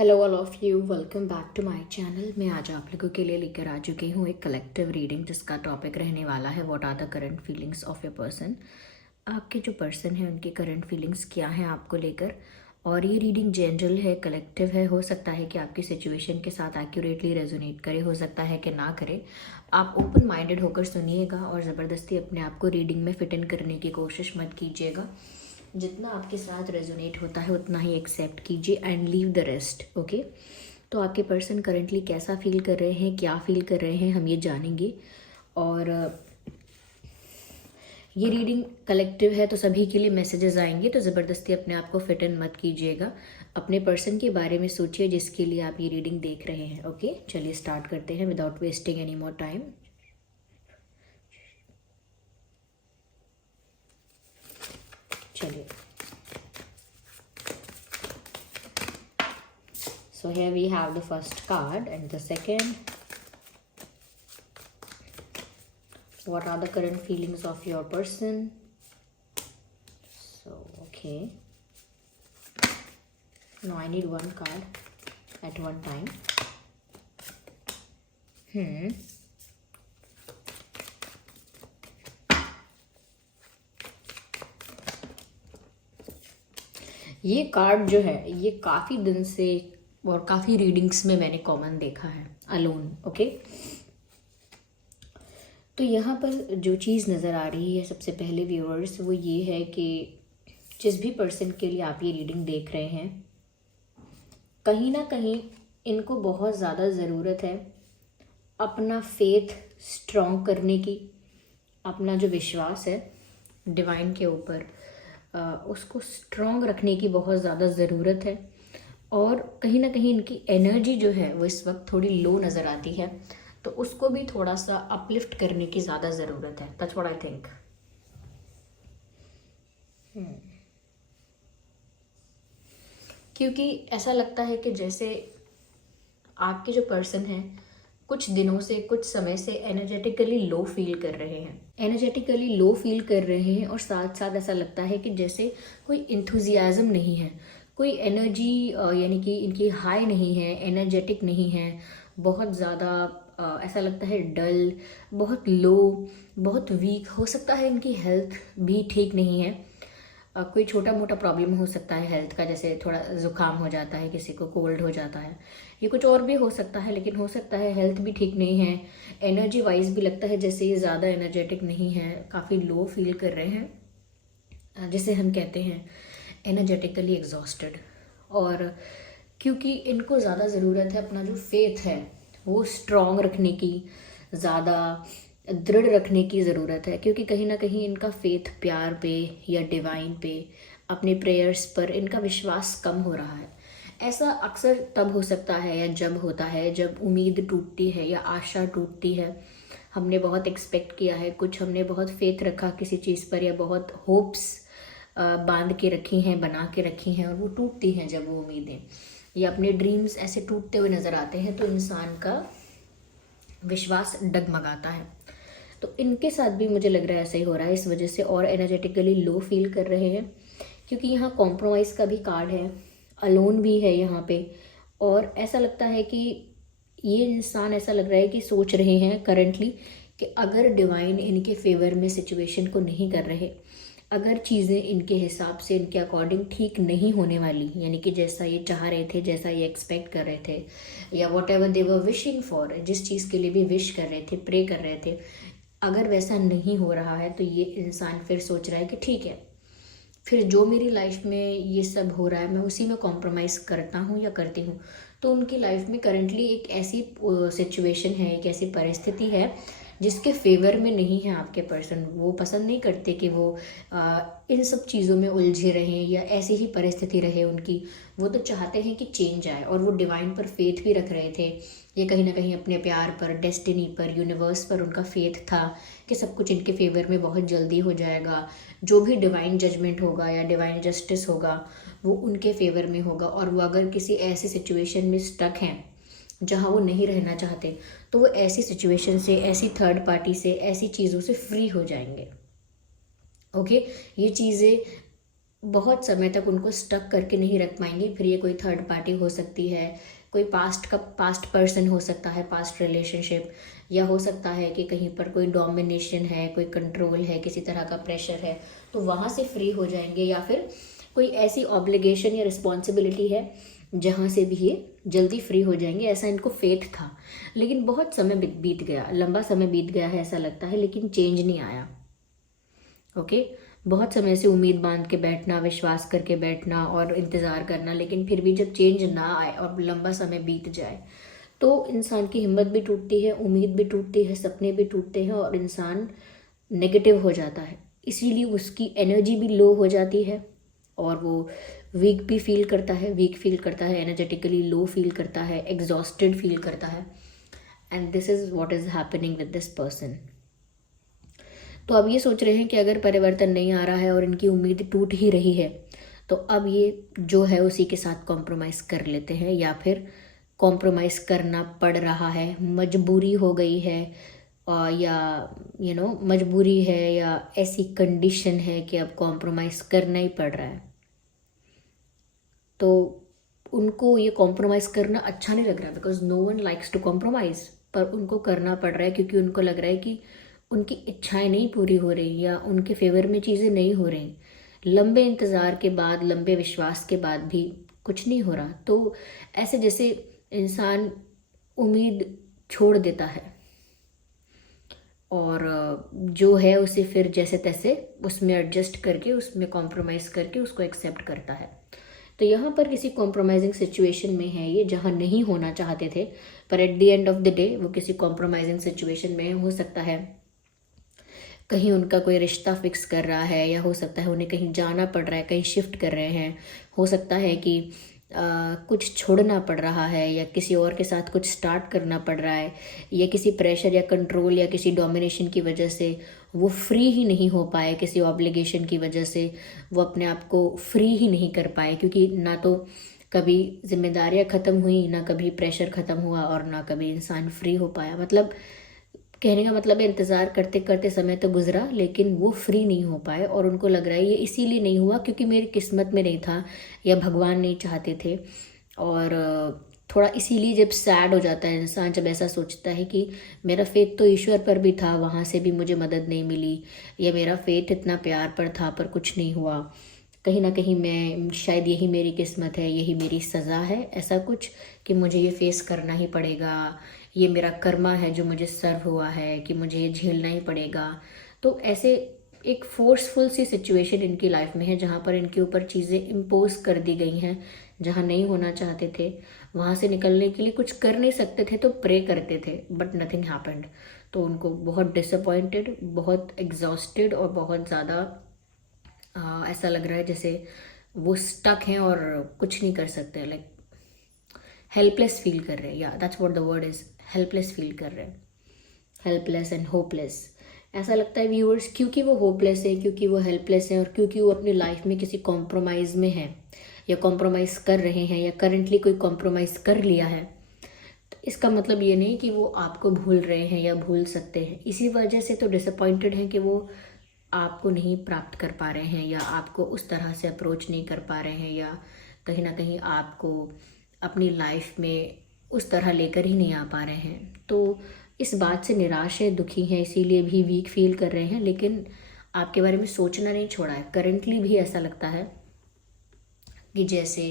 Hello all of you, welcome back to my channel. मैं आज आप लोगों के लिए लेकर आ चुकी हूँ एक कलेक्टिव रीडिंग जिसका टॉपिक रहने वाला है what are the current feelings of your person. आपके जो पर्सन है उनकी करंट फीलिंग्स क्या हैं आपको लेकर। और ये रीडिंग जनरल है, कलेक्टिव है। हो सकता है कि आपकी सिचुएशन के साथ एक्यूरेटली रेजोनेट करे, हो सकता है कि ना करे। आप ओपन माइंडेड होकर सुनिएगा और ज़बरदस्ती अपने आप को रीडिंग में फिट इन करने की कोशिश मत कीजिएगा। जितना आपके साथ रेजोनेट होता है उतना ही एक्सेप्ट कीजिए and leave the rest. Okay, तो आपके पर्सन करंटली कैसा फील कर रहे हैं, क्या फील कर रहे हैं, हम ये जानेंगे। और ये रीडिंग कलेक्टिव है तो सभी के लिए मैसेजेस आएंगे, तो ज़बरदस्ती अपने आप को फिट इन मत कीजिएगा। अपने पर्सन के बारे में सोचिए जिसके लिए आप ये रीडिंग देख रहे हैं। ओके, चलिए स्टार्ट करते हैं without wasting any more time. चलिए, so here we have the first card and the second. What are the current feelings of your person? So okay, no, I need one card at one time. ये card जो है ये काफ़ी दिन से और काफ़ी रीडिंग्स में मैंने कॉमन देखा है, अलोन। ओके, तो यहाँ पर जो चीज़ नज़र आ रही है सबसे पहले व्यूअर्स वो ये है कि जिस भी पर्सन के लिए आप ये रीडिंग देख रहे हैं, कहीं ना कहीं इनको बहुत ज़्यादा ज़रूरत है अपना फेथ स्ट्रॉन्ग करने की। अपना जो विश्वास है डिवाइन के ऊपर, उसको स्ट्रॉन्ग रखने की बहुत ज़्यादा ज़रूरत है। और कहीं ना कहीं इनकी एनर्जी जो है वो इस वक्त थोड़ी लो नज़र आती है, तो उसको भी थोड़ा सा अपलिफ्ट करने की ज़्यादा ज़रूरत है। That's what I think. क्योंकि ऐसा लगता है कि जैसे आपके जो पर्सन है कुछ दिनों से, कुछ समय से एनर्जेटिकली लो फील कर रहे हैं, और साथ साथ ऐसा लगता है कि जैसे कोई इंथुजियाज़म नहीं है, कोई एनर्जी यानी कि इनकी हाई नहीं है, एनर्जेटिक नहीं है, बहुत ज़्यादा ऐसा लगता है डल, बहुत लो, बहुत वीक। हो सकता है इनकी हेल्थ भी ठीक नहीं है, कोई छोटा मोटा प्रॉब्लम हो सकता है हेल्थ का, जैसे थोड़ा ज़ुकाम हो जाता है, किसी को कोल्ड हो जाता है, ये कुछ और भी हो सकता है, लेकिन हो सकता है हेल्थ भी ठीक नहीं है। एनर्जी वाइज भी लगता है जैसे ये ज़्यादा एनर्जेटिक नहीं है, काफ़ी लो फील कर रहे हैं, जिसे हम कहते हैं एनर्जेटिकली एग्जॉस्टेड। और क्योंकि इनको ज़्यादा ज़रूरत है अपना जो फेथ है वो स्ट्रॉन्ग रखने की, ज़्यादा दृढ़ रखने की ज़रूरत है, क्योंकि कहीं ना कहीं इनका फेथ प्यार पे या डिवाइन पे, अपने प्रेयर्स पर इनका विश्वास कम हो रहा है। ऐसा अक्सर तब हो सकता है या जब होता है जब उम्मीद टूटती है या आशा टूटती है। हमने बहुत एक्सपेक्ट किया है कुछ, हमने बहुत फेथ रखा किसी चीज़ पर, या बहुत होप्स बांध के रखी हैं, बना के रखी हैं, और वो टूटती हैं जब वो उम्मीदें या अपने ड्रीम्स ऐसे टूटते हुए नज़र आते हैं, तो इंसान का विश्वास डगमगाता है। तो इनके साथ भी मुझे लग रहा है ऐसा ही हो रहा है, इस वजह से और एनर्जेटिकली लो फील कर रहे हैं। क्योंकि यहाँ कॉम्प्रोमाइज़ का भी कार्ड है, अलोन भी है यहाँ पे, और ऐसा लगता है कि ये इंसान, ऐसा लग रहा है कि सोच रहे हैं करंटली कि अगर डिवाइन इनके फेवर में सिचुएशन को नहीं कर रहे, अगर चीज़ें इनके हिसाब से, इनके अकॉर्डिंग ठीक नहीं होने वाली, यानी कि जैसा ये चाह रहे थे, जैसा ये एक्सपेक्ट कर रहे थे, या what ever they were wishing for, जिस चीज़ के लिए भी विश कर रहे थे, प्रे कर रहे थे, अगर वैसा नहीं हो रहा है तो ये इंसान फिर सोच रहा है कि ठीक है, फिर जो मेरी लाइफ में ये सब हो रहा है मैं उसी में कॉम्प्रोमाइज़ करता हूँ या करती हूँ। तो उनकी लाइफ में करंटली एक ऐसी सिचुएशन है, एक ऐसी परिस्थिति है जिसके फेवर में नहीं है आपके पर्सन। वो पसंद नहीं करते कि वो इन सब चीज़ों में उलझे रहें या ऐसी ही परिस्थिति रहे उनकी। वो तो चाहते हैं कि चेंज आए, और वो डिवाइन पर फेथ भी रख रहे थे, ये कहीं ना कहीं अपने प्यार पर, डेस्टिनी पर, यूनिवर्स पर उनका फेथ था कि सब कुछ इनके फेवर में बहुत जल्दी हो जाएगा। जो भी डिवाइन जजमेंट होगा या डिवाइन जस्टिस होगा वो उनके फेवर में होगा, और वो अगर किसी ऐसी सिचुएशन में स्टक हैं जहाँ वो नहीं रहना चाहते, तो वो ऐसी सिचुएशन से, ऐसी थर्ड पार्टी से, ऐसी चीज़ों से फ्री हो जाएंगे। ओके, ये चीज़ें बहुत समय तक उनको स्टक करके नहीं रख पाएंगी। फिर ये कोई थर्ड पार्टी हो सकती है, कोई पास्ट पर्सन हो सकता है, पास्ट रिलेशनशिप, या हो सकता है कि कहीं पर कोई डोमिनेशन है, कोई कंट्रोल है, किसी तरह का प्रेशर है, तो वहाँ से फ्री हो जाएंगे। या फिर कोई ऐसी ऑब्लिगेशन या रिस्पॉन्सिबिलिटी है जहाँ से भी ये जल्दी फ्री हो जाएंगे, ऐसा इनको फेथ था। लेकिन बहुत समय बीत गया, लंबा समय बीत गया है ऐसा लगता है, लेकिन चेंज नहीं आया। ओके, बहुत समय से उम्मीद बांध के बैठना, विश्वास करके बैठना और इंतज़ार करना, लेकिन फिर भी जब चेंज ना आए और लंबा समय बीत जाए तो इंसान की हिम्मत भी टूटती है, उम्मीद भी टूटती है, सपने भी टूटते हैं और इंसान नेगेटिव हो जाता है। इसीलिए उसकी एनर्जी भी लो हो जाती है और वो वीक भी फील करता है, एनर्जेटिकली लो फील करता है, एग्जॉस्टेड फील करता है। And this is what is happening with this person. तो अब ये सोच रहे हैं कि अगर परिवर्तन नहीं आ रहा है और इनकी उम्मीद टूट ही रही है, तो अब ये जो है उसी के साथ कॉम्प्रोमाइज़ कर लेते हैं, या फिर कॉम्प्रोमाइज़ करना पड़ रहा है, मजबूरी हो गई है, या मजबूरी है, या ऐसी कंडीशन है कि अब कॉम्प्रोमाइज़ करना ही पड़ रहा है। तो उनको ये कॉम्प्रोमाइज़ करना अच्छा नहीं लग रहा है, because no one likes to compromise, पर उनको करना पड़ रहा है क्योंकि उनको लग रहा है कि उनकी इच्छाएं नहीं पूरी हो रही या उनके फेवर में चीज़ें नहीं हो रही। लंबे इंतज़ार के बाद, लंबे विश्वास के बाद भी कुछ नहीं हो रहा, तो ऐसे जैसे इंसान उम्मीद छोड़ देता है और जो है उसे फिर जैसे तैसे उसमें एडजस्ट करके, उसमें कॉम्प्रोमाइज़ करके उसको एक्सेप्ट करता है। तो यहाँ पर किसी कॉम्प्रोमाइजिंग सिचुएशन में है ये, जहाँ नहीं होना चाहते थे, पर at the end of the day वो किसी कॉम्प्रोमाइजिंग सिचुएशन में हो सकता है कहीं उनका कोई रिश्ता फिक्स कर रहा है, या हो सकता है उन्हें कहीं जाना पड़ रहा है, कहीं शिफ्ट कर रहे हैं, हो सकता है कि कुछ छोड़ना पड़ रहा है, या किसी और के साथ कुछ स्टार्ट करना पड़ रहा है, या किसी प्रेशर या कंट्रोल या किसी डोमिनेशन की वजह से वो फ्री ही नहीं हो पाए, किसी ऑब्लिगेशन की वजह से वो अपने आप को फ्री ही नहीं कर पाए, क्योंकि ना तो कभी जिम्मेदारियां ख़त्म हुई, ना कभी प्रेशर ख़त्म हुआ, और ना कभी इंसान फ्री हो पाया। मतलब कहने का मतलब है इंतज़ार करते करते समय तो गुजरा, लेकिन वो फ्री नहीं हो पाए, और उनको लग रहा है ये इसीलिए नहीं हुआ क्योंकि मेरी किस्मत में नहीं था, या भगवान नहीं चाहते थे। और थोड़ा इसीलिए जब सैड हो जाता है इंसान, जब ऐसा सोचता है कि मेरा फेथ तो ईश्वर पर भी था, वहाँ से भी मुझे मदद नहीं मिली, या मेरा फेथ इतना प्यार पर था पर कुछ नहीं हुआ, कहीं ना कहीं मैं शायद यही मेरी किस्मत है, यही मेरी सज़ा है, ऐसा कुछ कि मुझे ये फेस करना ही पड़ेगा, ये मेरा कर्मा है जो मुझे सर्व हुआ है कि मुझे ये झेलना ही पड़ेगा। तो ऐसे एक फोर्सफुल सी सिचुएशन इनकी लाइफ में है जहाँ पर इनके ऊपर चीज़ें इम्पोज कर दी गई हैं, जहाँ नहीं होना चाहते थे। वहाँ से निकलने के लिए कुछ कर नहीं सकते थे तो प्रे करते थे, बट नथिंग हैपेंड। तो उनको बहुत डिसअपॉइंटेड, बहुत एग्जॉस्टेड और बहुत ज़्यादा ऐसा लग रहा है जैसे वो स्टक हैं और कुछ नहीं कर सकते, लाइक हेल्पलेस फील कर रहे हैं। या that's what the word is, helpless feel कर रहे हैं, हेल्पलेस एंड होपलेस। ऐसा लगता है व्यूअर्स, क्योंकि वो होपलेस है, क्योंकि वो हेल्पलेस है, और क्योंकि वो अपनी लाइफ में किसी कॉम्प्रोमाइज़ में है, या कॉम्प्रोमाइज़ कर रहे हैं, या करंटली कोई कॉम्प्रोमाइज़ कर लिया है, तो इसका मतलब ये नहीं कि वो आपको भूल रहे हैं या भूल सकते हैं। इसी वजह से तो डिसअपॉइंटेड हैं कि वो आपको नहीं प्राप्त कर पा रहे हैं, या आपको उस तरह से अप्रोच नहीं कर पा रहे हैं, या कहीं ना कहीं आपको अपनी लाइफ में उस तरह लेकर ही नहीं आ पा रहे हैं। तो इस बात से निराश है, दुखी हैं, इसीलिए भी वीक फील कर रहे हैं, लेकिन आपके बारे में सोचना नहीं छोड़ा है। करंटली भी ऐसा लगता है कि जैसे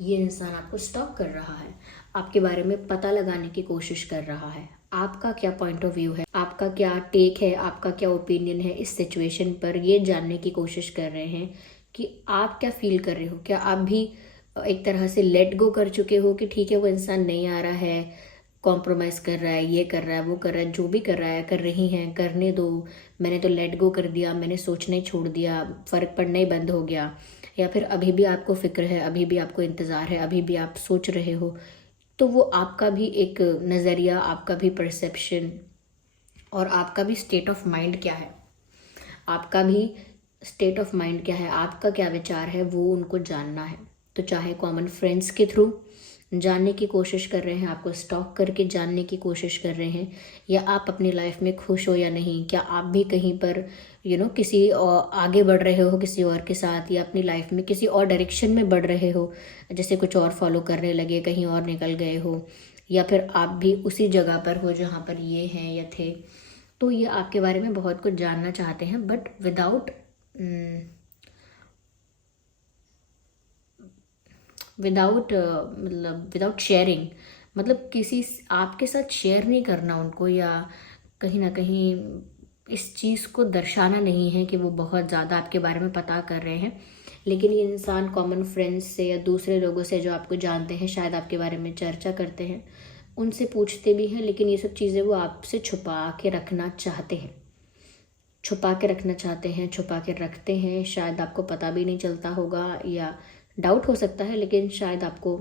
ये इंसान आपको स्टॉक कर रहा है, आपके बारे में पता लगाने की कोशिश कर रहा है, आपका क्या पॉइंट ऑफ व्यू है, आपका क्या टेक है, आपका क्या ओपिनियन है इस सिचुएशन पर, ये जानने की कोशिश कर रहे हैं कि आप क्या फील कर रहे हो। क्या आप भी एक तरह से लेट गो कर चुके हो कि ठीक है वो इंसान नहीं आ रहा है, कॉम्प्रोमाइज़ कर रहा है, ये कर रहा है, वो कर रहा है, जो भी कर रहा है, कर रही हैं, करने दो, मैंने तो लेट गो कर दिया, मैंने सोचना ही छोड़ दिया, फ़र्क पड़ना ही बंद हो गया। या फिर अभी भी आपको फ़िक्र है, अभी भी आपको इंतज़ार है, अभी भी आप सोच रहे हो, तो वो आपका भी एक नज़रिया, आपका भी परसेप्शन, और आपका भी स्टेट ऑफ माइंड क्या है, आपका भी स्टेट ऑफ माइंड क्या है, आपका क्या विचार है, वो उनको जानना है। तो चाहे कॉमन फ्रेंड्स के थ्रू जानने की कोशिश कर रहे हैं, आपको स्टॉक करके जानने की कोशिश कर रहे हैं, या आप अपनी लाइफ में खुश हो या नहीं, क्या आप भी कहीं पर किसी और आगे बढ़ रहे हो किसी और के साथ, या अपनी लाइफ में किसी और डायरेक्शन में बढ़ रहे हो, जैसे कुछ और फॉलो करने लगे, कहीं और निकल गए हो, या फिर आप भी उसी जगह पर हो जहाँ पर ये हैं या थे। तो ये आपके बारे में बहुत कुछ जानना चाहते हैं, बट विदाउट शेयरिंग, मतलब किसी आपके साथ शेयर नहीं करना उनको, या कहीं ना कहीं इस चीज़ को दर्शाना नहीं है कि वो बहुत ज़्यादा आपके बारे में पता कर रहे हैं। लेकिन ये इंसान कॉमन फ्रेंड्स से या दूसरे लोगों से जो आपको जानते हैं, शायद आपके बारे में चर्चा करते हैं, उनसे पूछते भी हैं, लेकिन ये सब चीज़ें वो आपसे छुपा के रखना चाहते हैं, छुपा के रखना चाहते हैं, छुपा के रखते हैं। शायद आपको पता भी नहीं चलता होगा, या डाउट हो सकता है, लेकिन शायद आपको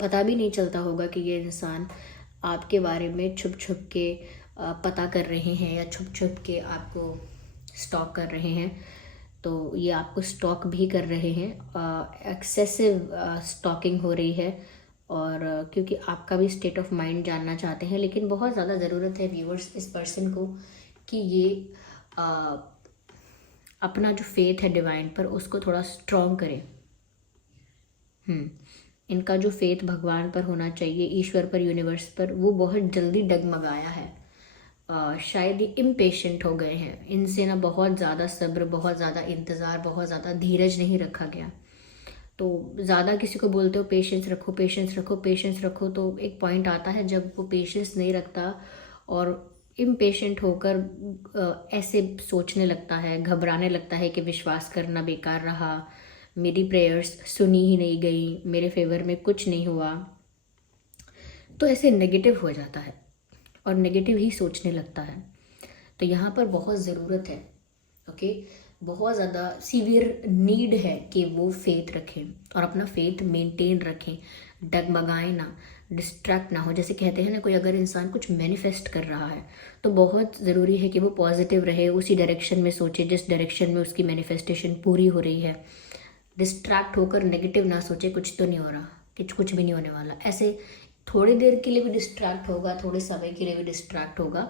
पता भी नहीं चलता होगा कि ये इंसान आपके बारे में छुप छुप के पता कर रहे हैं, या छुप छुप के आपको स्टॉक कर रहे हैं। तो ये आपको स्टॉक भी कर रहे हैं, एक्सेसिव स्टॉकिंग हो रही है, और क्योंकि आपका भी स्टेट ऑफ माइंड जानना चाहते हैं। लेकिन बहुत ज़्यादा ज़रूरत है व्यूअर्स इस पर्सन को कि ये अपना जो फेथ है डिवाइन पर, उसको थोड़ा स्ट्रॉन्ग करें। इनका जो फेथ भगवान पर होना चाहिए, ईश्वर पर, यूनिवर्स पर, वो बहुत जल्दी डगमगाया है। शायद ये इम्पेशेंट हो गए हैं, इनसे ना बहुत ज़्यादा सब्र, बहुत ज़्यादा इंतज़ार, बहुत ज़्यादा धीरज नहीं रखा गया। तो ज़्यादा किसी को बोलते हो पेशेंस रखो, पेशेंस रखो, पेशेंस रखो, तो एक पॉइंट आता है जब वो पेशेंस नहीं रखता और इम्पेशेंट होकर ऐसे सोचने लगता है, घबराने लगता है कि विश्वास करना बेकार रहा, मेरी प्रेयर्स सुनी ही नहीं गई, मेरे फेवर में कुछ नहीं हुआ। तो ऐसे नेगेटिव हो जाता है और नेगेटिव ही सोचने लगता है। तो यहाँ पर बहुत ज़रूरत है, ओके, बहुत ज़्यादा सीवियर नीड है कि वो फेथ रखें और अपना फेथ मेंटेन रखें, डगमगाएं ना, डिस्ट्रैक्ट ना हो। जैसे कहते हैं ना, कोई अगर इंसान कुछ मैनिफेस्ट कर रहा है तो बहुत ज़रूरी है कि वो पॉजिटिव रहे, उसी डायरेक्शन में सोचे जिस डायरेक्शन में उसकी मैनिफेस्टेशन पूरी हो रही है। डिस्ट्रैक्ट होकर नेगेटिव ना सोचे, कुछ तो नहीं हो रहा, कुछ भी नहीं होने वाला। ऐसे थोड़ी देर के लिए भी डिस्ट्रैक्ट होगा, थोड़े समय के लिए भी डिस्ट्रैक्ट होगा,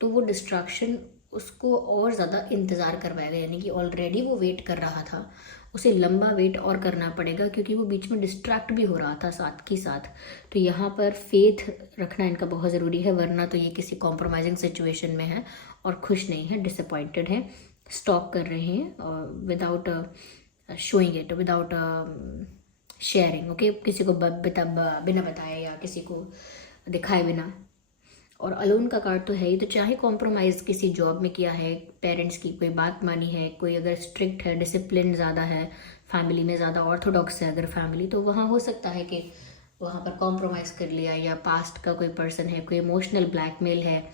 तो वो डिस्ट्रैक्शन उसको और ज़्यादा इंतज़ार करवाएगा, यानी कि ऑलरेडी वो वेट कर रहा था, उसे लंबा वेट और करना पड़ेगा, क्योंकि वो बीच में डिस्ट्रैक्ट भी हो रहा था साथ के साथ। तो यहाँ पर फेथ रखना इनका बहुत ज़रूरी है, वरना तो ये किसी कॉम्प्रोमाइजिंग सिचुएशन में है और खुश नहीं है, डिसअपॉइंटेड है, स्टॉक कर रहे हैं without showing it, without sharing, okay, किसी को बिना बताए या किसी को दिखाए बिना। और अलोन का कार्ड तो है ही, तो चाहे कॉम्प्रोमाइज़ किसी जॉब में किया है, पेरेंट्स की कोई बात मानी है, कोई अगर स्ट्रिक्ट है, डिसिप्लिन ज़्यादा है, फैमिली में ज़्यादा ऑर्थोडॉक्स है अगर फैमिली, तो वहाँ हो सकता है कि वहाँ पर कॉम्प्रोमाइज़ कर लिया, या पास्ट का कोई पर्सन है, कोई इमोशनल ब्लैकमेल है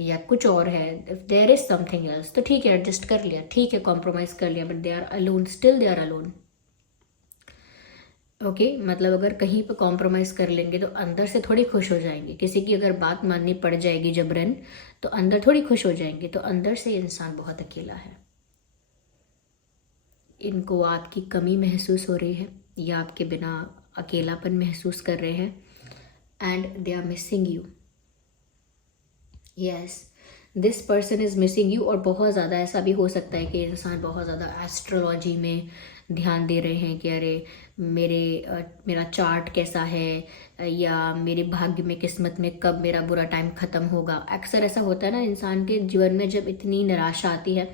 या कुछ और है, if there is something else, तो ठीक है, एडजस्ट कर लिया, ठीक है, कॉम्प्रोमाइज़ कर लिया, but they are alone, still they are alone, okay. मतलब अगर कहीं पर कॉम्प्रोमाइज़ कर लेंगे तो अंदर से थोड़ी खुश हो जाएंगे, किसी की अगर बात माननी पड़ जाएगी जबरन, तो अंदर थोड़ी खुश हो जाएंगे, तो अंदर से इंसान बहुत अकेला है। इनको आपकी कमी महसूस हो रही है, या आपके बिना अकेलापन महसूस कर रहे हैं, and they are missing you, yes, this person is missing you. और बहुत ज़्यादा ऐसा भी हो सकता है कि इंसान बहुत ज़्यादा एस्ट्रोलॉजी में ध्यान दे रहे हैं कि अरे मेरा चार्ट कैसा है, या मेरे भाग्य में, किस्मत में कब मेरा बुरा टाइम ख़त्म होगा। अक्सर ऐसा होता है ना इंसान के जीवन में, जब इतनी निराशा आती है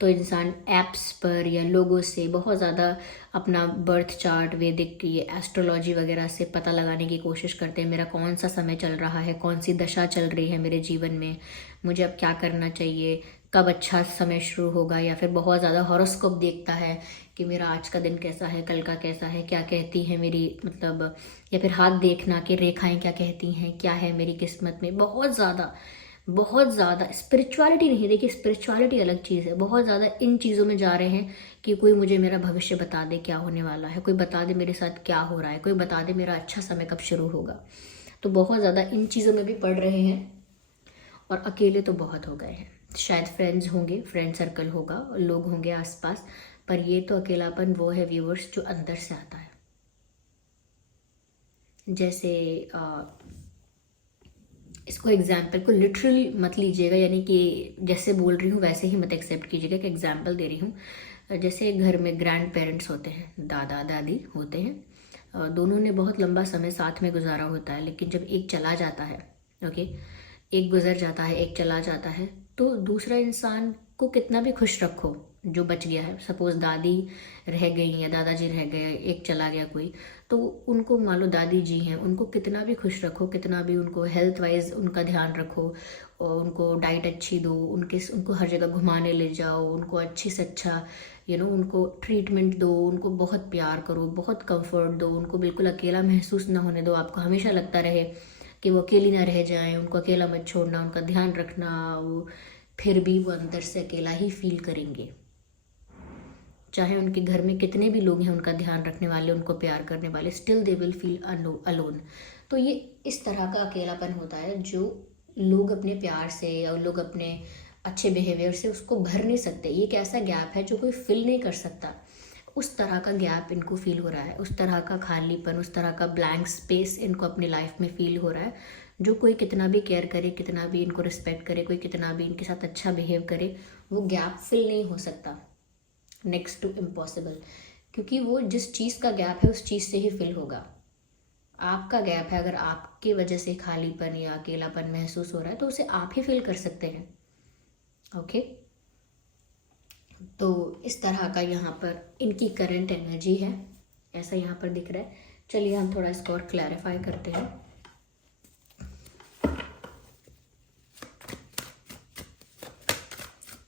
तो इंसान ऐप्स पर या लोगों से बहुत ज़्यादा अपना बर्थ चार्ट, वैदिक ये एस्ट्रोलॉजी वगैरह से पता लगाने की कोशिश करते हैं, मेरा कौन सा समय चल रहा है, कौन सी दशा चल रही है मेरे जीवन में, मुझे अब क्या करना चाहिए, कब अच्छा समय शुरू होगा। या फिर बहुत ज़्यादा हॉरोस्कोप देखता है कि मेरा आज का दिन कैसा है, कल का कैसा है, क्या कहती है मेरी, मतलब, या फिर हाथ देखना कि रेखाएं क्या कहती हैं, क्या है मेरी किस्मत में। बहुत ज़्यादा स्पिरिचुअलिटी नहीं, देखिए स्पिरिचुअलिटी अलग चीज़ है, बहुत ज़्यादा इन चीज़ों में जा रहे हैं कि कोई मुझे मेरा भविष्य बता दे क्या होने वाला है, कोई बता दे मेरे साथ क्या हो रहा है, कोई बता दे मेरा अच्छा समय कब शुरू होगा। तो बहुत ज़्यादा इन चीज़ों में भी पड़ रहे हैं, और अकेले तो बहुत हो गए हैं। शायद फ्रेंड्स होंगे, फ्रेंड सर्कल होगा, लोग होंगे आसपास, पर ये तो अकेलापन वो है व्यूअर्स जो अंदर से आता है। जैसे इसको एग्जाम्पल को लिटरली मत लीजिएगा, यानी कि जैसे बोल रही हूँ वैसे ही मत एक्सेप्ट कीजिएगा कि एग्जाम्पल दे रही हूँ। जैसे घर में ग्रैंड पेरेंट्स होते हैं, दादा दादी होते हैं, दोनों ने बहुत लंबा समय साथ में गुजारा होता है, लेकिन जब एक चला जाता है, ओके, एक गुजर जाता है, एक चला जाता है, तो दूसरा इंसान को कितना भी खुश रखो जो बच गया है, सपोज दादी रह गई या दादाजी रह गए, एक चला गया कोई, तो उनको मान लो दादी जी हैं, उनको कितना भी खुश रखो, कितना भी उनको हेल्थ वाइज उनका ध्यान रखो और उनको डाइट अच्छी दो, उनको हर जगह घुमाने ले जाओ, उनको अच्छी से अच्छा उनको ट्रीटमेंट दो, उनको बहुत प्यार करो, बहुत कंफर्ट दो, उनको बिल्कुल अकेला महसूस ना होने दो, आपको हमेशा लगता रहे कि वो अकेली ना रह जाएं, उनको अकेला मत छोड़ना, उनका ध्यान रखना, वो फिर भी वो अंदर से अकेला ही फील करेंगे। चाहे उनके घर में कितने भी लोग हैं उनका ध्यान रखने वाले, उनको प्यार करने वाले, still they will feel alone. तो ये इस तरह का अकेलापन होता है जो लोग अपने प्यार से या लोग अपने अच्छे बिहेवियर से उसको भर नहीं सकते। ये एक ऐसा गैप है जो कोई फिल नहीं कर सकता। उस तरह का गैप इनको फील हो रहा है, उस तरह का खालीपन, उस तरह का ब्लैंक स्पेस इनको अपनी लाइफ में फील हो रहा है, जो कोई कितना भी केयर करे, कितना भी इनको रिस्पेक्ट करे, कोई कितना भी इनके साथ अच्छा बिहेव करे, वो गैप फिल नहीं हो सकता, नेक्स्ट टू इम्पॉसिबल। क्योंकि वो जिस चीज़ का गैप है उस चीज़ से ही फिल होगा। आपका गैप है, अगर आपके वजह से खालीपन या अकेलापन महसूस हो रहा है तो उसे आप ही फील कर सकते हैं। ओके, तो इस तरह का यहाँ पर इनकी करंट एनर्जी है, ऐसा यहाँ पर दिख रहा है। चलिए हम थोड़ा इसको और क्लैरिफाई करते हैं।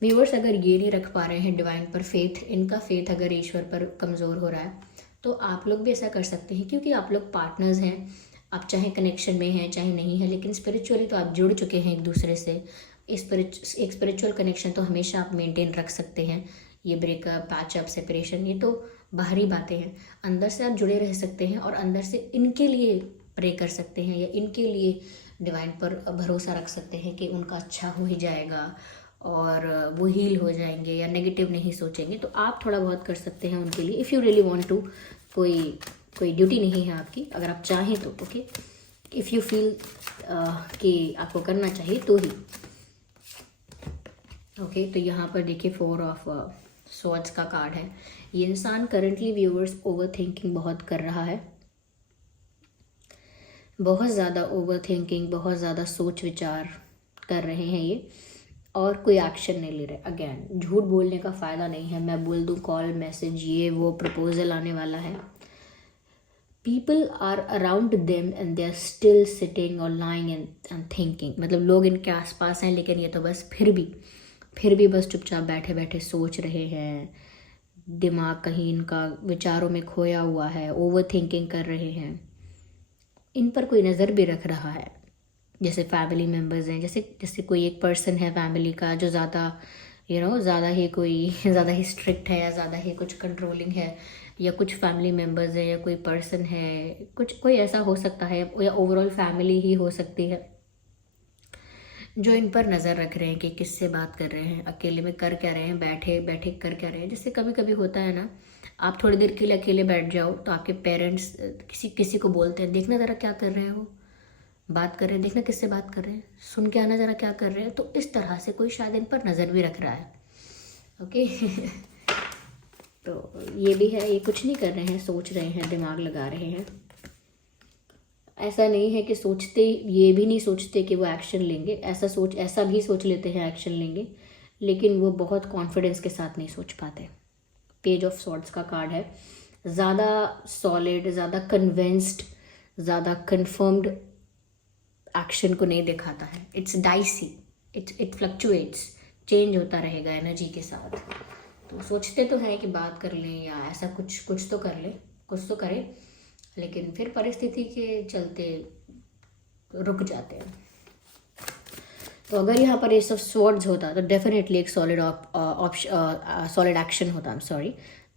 व्यूअर्स, अगर ये नहीं रख पा रहे हैं डिवाइन पर फेथ, इनका फेथ अगर ईश्वर पर कमज़ोर हो रहा है, तो आप लोग भी ऐसा कर सकते हैं, क्योंकि आप लोग पार्टनर्स हैं। आप चाहे कनेक्शन में हैं चाहे नहीं है, लेकिन स्पिरिचुअली तो आप जुड़ चुके हैं एक दूसरे से। एक स्पिरिचुअल कनेक्शन तो हमेशा आप मेंटेन रख सकते हैं। ये ब्रेकअप, पैचअप, सेपरेशन, ये तो बाहरी बातें हैं। अंदर से आप जुड़े रह सकते हैं और अंदर से इनके लिए प्रे कर सकते हैं या इनके लिए डिवाइन पर भरोसा रख सकते हैं कि उनका अच्छा हो ही जाएगा और वो हील हो जाएंगे या नेगेटिव नहीं सोचेंगे। तो आप थोड़ा बहुत कर सकते हैं उनके लिए, if you really want to. कोई ड्यूटी नहीं है आपकी, अगर आप चाहें तो। ओके, इफ़ यू फील कि आपको करना चाहिए तो ही। ओके, तो यहाँ पर देखिए 4 ऑफ स्वॉर्ड्स का कार्ड है। ये इंसान करंटली व्यूअर्स ओवर थिंकिंग बहुत कर रहा है, बहुत ज़्यादा ओवर थिंकिंग, बहुत ज़्यादा सोच विचार कर रहे हैं ये, और कोई एक्शन नहीं ले रहे। अगेन, झूठ बोलने का फ़ायदा नहीं है। मैं बोल दूँ कॉल, मैसेज, ये वो, प्रपोजल आने वाला है। People are around them and they are still sitting और लाइंग एंड थिंकिंग। मतलब लोग इनके आसपास हैं, लेकिन ये तो बस फिर भी बस चुपचाप बैठे बैठे सोच रहे हैं। दिमाग कहीं इनका विचारों में खोया हुआ है, ओवर थिंकिंग कर रहे हैं। इन पर कोई नज़र भी रख रहा है, जैसे फैमिली मेम्बर्स हैं, जैसे कोई एक पर्सन है फैमिली का जो ज़्यादा ज़्यादा ही स्ट्रिक्ट है या ज़्यादा ही कुछ कंट्रोलिंग है, या कुछ फैमिली मेम्बर्स है या कोई पर्सन है, कोई ऐसा हो सकता है, या ओवरऑल फैमिली ही हो सकती है, जो इन पर नज़र रख रहे हैं कि किससे बात कर रहे हैं, अकेले में कर क्या रहे हैं, बैठे बैठे कर क्या रहे हैं। जैसे कभी कभी होता है ना, आप थोड़ी देर के लिए अकेले बैठ जाओ तो आपके पेरेंट्स किसी को बोलते हैं, देखना ज़रा क्या कर रहे हो, बात कर रहे हैं, देखना किससे बात कर रहे हैं, सुन के आना ज़रा क्या कर रहे हैं। तो इस तरह से कोई शायद इन पर नज़र भी रख रहा है। ओके तो ये भी है, ये कुछ नहीं कर रहे हैं, सोच रहे हैं, दिमाग लगा रहे हैं। ऐसा नहीं है कि सोचते, ये भी नहीं सोचते कि वो एक्शन लेंगे, ऐसा भी सोच लेते हैं एक्शन लेंगे, लेकिन वो बहुत कॉन्फिडेंस के साथ नहीं सोच पाते। पेज ऑफ सॉर्ड्स का कार्ड है। ज़्यादा सॉलिड, ज़्यादा कन्विंस्ड, ज़्यादा कन्फर्म्ड एक्शन को नहीं दिखाता है। It's dicey, it fluctuates, change होता रहेगा एनर्जी के साथ। तो सोचते तो हैं कि बात कर लें या ऐसा कुछ तो कर लें, कुछ तो करें, लेकिन फिर परिस्थिति के चलते रुक जाते हैं। तो अगर यहाँ पर एस ऑफ स्वॉर्ड्स होता तो डेफिनेटली एक सॉलिड एक्शन होता,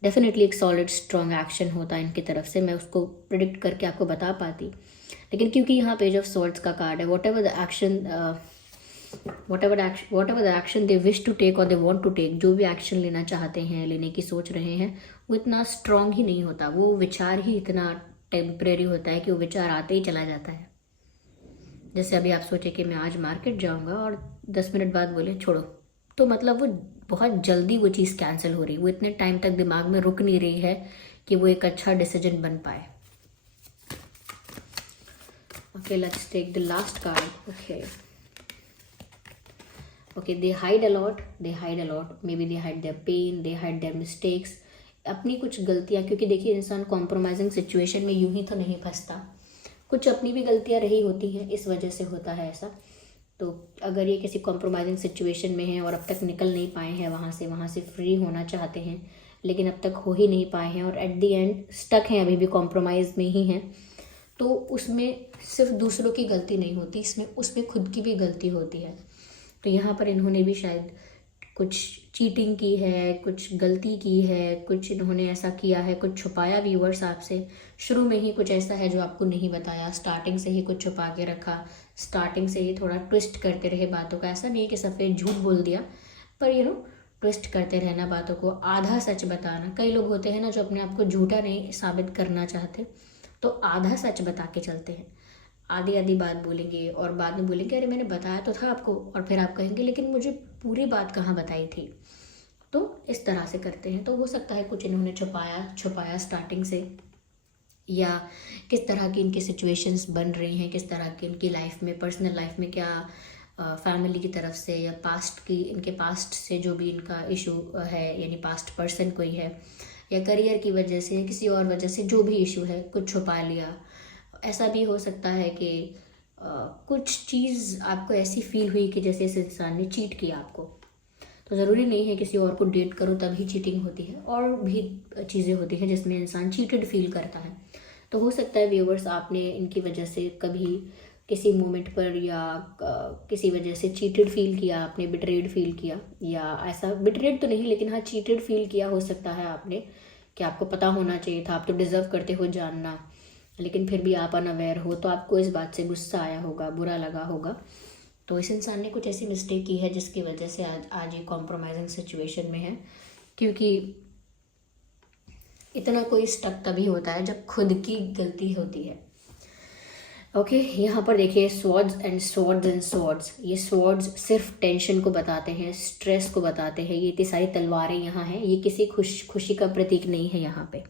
डेफिनेटली एक सॉलिड स्ट्रॉन्ग एक्शन होता इनकी तरफ से, मैं उसको प्रिडिक्ट करके आपको बता पाती। लेकिन क्योंकि यहाँ पेज ऑफ स्वॉर्ड्स का कार्ड है, whatever the action they wish to take और दे वांट टू टेक, जो भी एक्शन लेना चाहते हैं, लेने की सोच रहे हैं, वो इतना स्ट्रॉन्ग ही नहीं होता। वो विचार ही इतना टेम्परेरी होता है कि वो विचार आते ही चला जाता है। जैसे अभी आप सोचे कि मैं आज मार्केट जाऊंगा और 10 मिनट बाद बोले छोड़ो, तो मतलब वो बहुत जल्दी वो चीज़ कैंसिल हो रही, वो इतने टाइम तक दिमाग में रुक नहीं रही है कि वो एक अच्छा डिसीजन बन पाए। Okay, let's take the last card. Okay, they hide a lot, maybe they hide their pain, they hide their mistakes, अपनी कुछ गलतियाँ, क्योंकि देखिए इंसान कॉम्प्रोमाइजिंग सिचुएशन में यूं ही तो नहीं फंसता, कुछ अपनी भी गलतियाँ रही होती हैं, इस वजह से होता है ऐसा। तो अगर ये किसी कॉम्प्रोमाइजिंग सिचुएशन में है और अब तक निकल नहीं पाए हैं वहाँ से फ्री होना चाहते हैं लेकिन अब तक हो ही नहीं पाए हैं और एट द एंड स्टक हैं, अभी भी कॉम्प्रोमाइज़ में ही हैं, तो उसमें सिर्फ दूसरों की गलती नहीं होती, उसमें खुद की भी गलती होती है। तो यहाँ पर इन्होंने भी शायद कुछ चीटिंग की है, कुछ गलती की है, कुछ इन्होंने ऐसा किया है, कुछ छुपाया व्यूअर्स आपसे, शुरू में ही कुछ ऐसा है जो आपको नहीं बताया, स्टार्टिंग से ही कुछ छुपा के रखा, स्टार्टिंग से ही थोड़ा ट्विस्ट करते रहे बातों का, ऐसा नहीं कि सफ़ेद झूठ बोल दिया, पर ट्विस्ट करते रहना बातों को, आधा सच बताना। कई लोग होते हैं ना जो अपने आप को झूठा नहीं साबित करना चाहते, तो आधा सच बता के चलते हैं, आधी आधी बात बोलेंगे और बाद में बोलेंगे अरे मैंने बताया तो था आपको, और फिर आप कहेंगे लेकिन मुझे पूरी बात कहाँ बताई थी। तो इस तरह से करते हैं। तो हो सकता है कुछ इन्होंने छुपाया स्टार्टिंग से, या किस तरह की इनकी सिचुएशंस बन रही हैं, किस तरह की इनकी लाइफ में, पर्सनल लाइफ में क्या फैमिली की तरफ से या इनके पास्ट से जो भी इनका इशू है, यानी पास्ट पर्सन कोई है, या करियर की वजह से या किसी और वजह से जो भी इशू है, कुछ छुपा लिया। ऐसा भी हो सकता है कि कुछ चीज़ आपको ऐसी फील हुई कि जैसे इस इंसान ने चीट किया आपको। तो ज़रूरी नहीं है किसी और को डेट करो तभी चीटिंग होती है, और भी चीज़ें होती हैं जिसमें इंसान चीटेड फील करता है। तो हो सकता है व्यूवर्स आपने इनकी वजह से कभी किसी मोमेंट पर या किसी वजह से चीटेड फील किया, आपने बिट्रेड फील किया, या ऐसा बिट्रेड तो नहीं लेकिन हाँ चीटेड फील किया हो सकता है आपने, कि आपको पता होना चाहिए था, आप तो डिज़र्व करते हो जानना, लेकिन फिर भी आप अनअवेयर हो, तो आपको इस बात से गुस्सा आया होगा, बुरा लगा होगा। तो इस इंसान ने कुछ ऐसी मिस्टेक की है जिसकी वजह से आज ये कॉम्प्रोमाइजिंग सिचुएशन में है, क्योंकि इतना कोई स्टक तभी होता है जब खुद की गलती होती है। ओके, यहाँ पर देखिए स्वॉर्ड्स एंड स्वॉर्ड्स, ये स्वॉर्ड्स सिर्फ टेंशन को बताते हैं, स्ट्रेस को बताते हैं। ये इतनी सारी तलवारें यहाँ हैं, ये किसी खुशी का प्रतीक नहीं है। यहाँ पे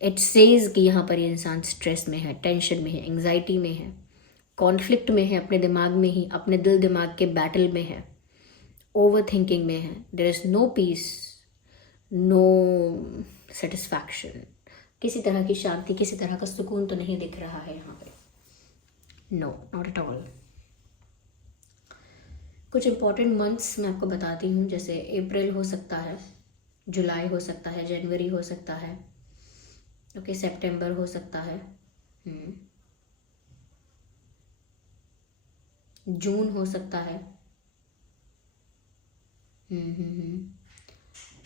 इट सेज कि यहाँ पर ये इंसान स्ट्रेस में है, टेंशन में है, एंग्जाइटी में है, कॉन्फ्लिक्ट में है, अपने दिमाग में ही, अपने दिल दिमाग के बैटल में है, ओवर थिंकिंग में है। There is no peace, no satisfaction, किसी तरह की शांति, किसी तरह का सुकून तो नहीं दिख रहा है यहाँ पे, नो, नॉट एट ऑल। कुछ इंपॉर्टेंट मंथ्स मैं आपको बताती हूँ, जैसे अप्रैल हो सकता है, जुलाई हो सकता है, जनवरी हो सकता है, ओके, सितंबर हो सकता है, जून हो सकता है,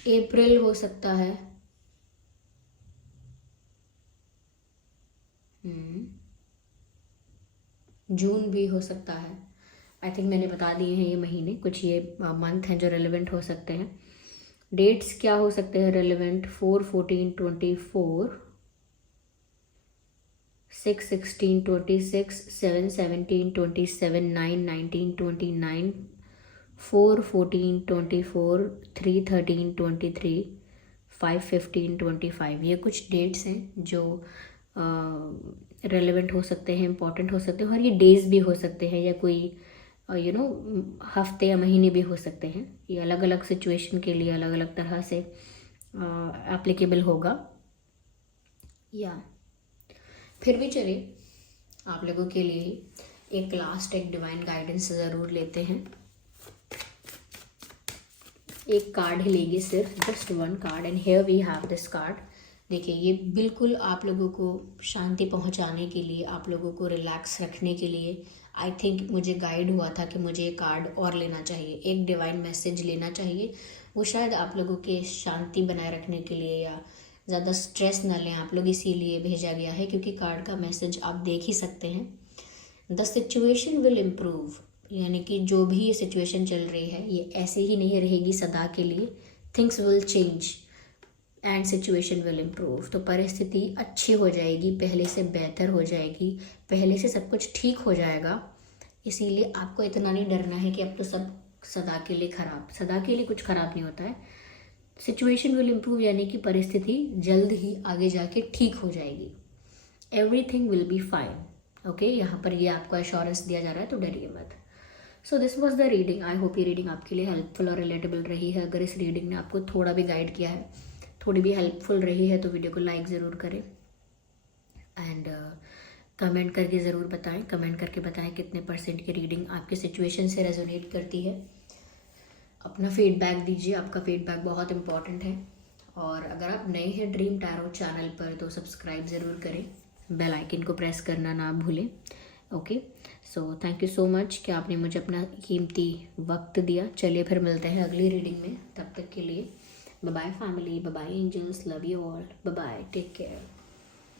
अप्रैल हो सकता है, जून भी हो सकता है। आई थिंक मैंने बता दिए हैं ये महीने, कुछ ये मंथ हैं जो रेलिवेंट हो सकते हैं। डेट्स क्या हो सकते हैं रेलिवेंट? 4, 14, 24, 6, 16, 26, 7, 17, 27, 9, 19, 29, 4, 14, 24, 3, 13, 23, 5, 15, 25, ये कुछ डेट्स हैं जो रेलेवेंट हो सकते हैं, इंपॉर्टेंट हो सकते हैं, और ये डेज भी हो सकते हैं, या कोई हफ्ते या महीने भी हो सकते हैं। ये अलग अलग सिचुएशन के लिए अलग अलग तरह से एप्लीकेबल होगा। या फिर भी चलिए आप लोगों के लिए एक लास्ट एक डिवाइन गाइडेंस ज़रूर लेते हैं। एक कार्ड ही लेंगे, सिर्फ just one card, and here we have this card. देखिए, ये बिल्कुल आप लोगों को शांति पहुंचाने के लिए, आप लोगों को रिलैक्स रखने के लिए आई थिंक मुझे गाइड हुआ था कि मुझे एक कार्ड और लेना चाहिए, एक डिवाइन मैसेज लेना चाहिए। वो शायद आप लोगों के शांति बनाए रखने के लिए या ज़्यादा स्ट्रेस ना लें आप लोग, इसीलिए भेजा गया है, क्योंकि कार्ड का मैसेज आप देख ही सकते हैं। द सिचुएशन विल इम्प्रूव, यानी कि जो भी ये सिचुएशन चल रही है ये ऐसे ही नहीं रहेगी सदा के लिए। Things will change, and situation will improve. तो परिस्थिति अच्छी हो जाएगी, पहले से बेहतर हो जाएगी, पहले से सब कुछ ठीक हो जाएगा। इसीलिए आपको इतना नहीं डरना है कि अब तो सब सदा के लिए ख़राब, सदा के लिए कुछ ख़राब नहीं होता है। सिचुएशन विल इम्प्रूव यानी कि परिस्थिति जल्द ही आगे जाके ठीक हो जाएगी। Everything will be fine. Okay, यहाँ पर ये आपको एश्योरेंस दिया जा रहा है, तो डरिए मत। So this was the reading. I hope ये रीडिंग आपके लिए हेल्पफुल और रिलेटेबल रही है। अगर इस रीडिंग ने आपको थोड़ा भी गाइड किया है, थोड़ी भी हेल्पफुल रही है, तो वीडियो को लाइक ज़रूर करें एंड कमेंट करके ज़रूर बताएं। कमेंट करके बताएं कितने % की रीडिंग आपके सिचुएशन से रेजोनेट करती है। अपना फीडबैक दीजिए, आपका फीडबैक बहुत इंपॉर्टेंट है। और अगर आप नए हैं ड्रीम टैरो चैनल पर तो सब्सक्राइब ज़रूर करें, बेल आइकन को प्रेस करना ना भूलें। Okay, so thank you so much कि आपने मुझे अपना कीमती वक्त दिया। चलिए फिर मिलते हैं अगली रीडिंग में, तब तक के लिए bye bye family, bye bye angels, love you all, bye bye, take care.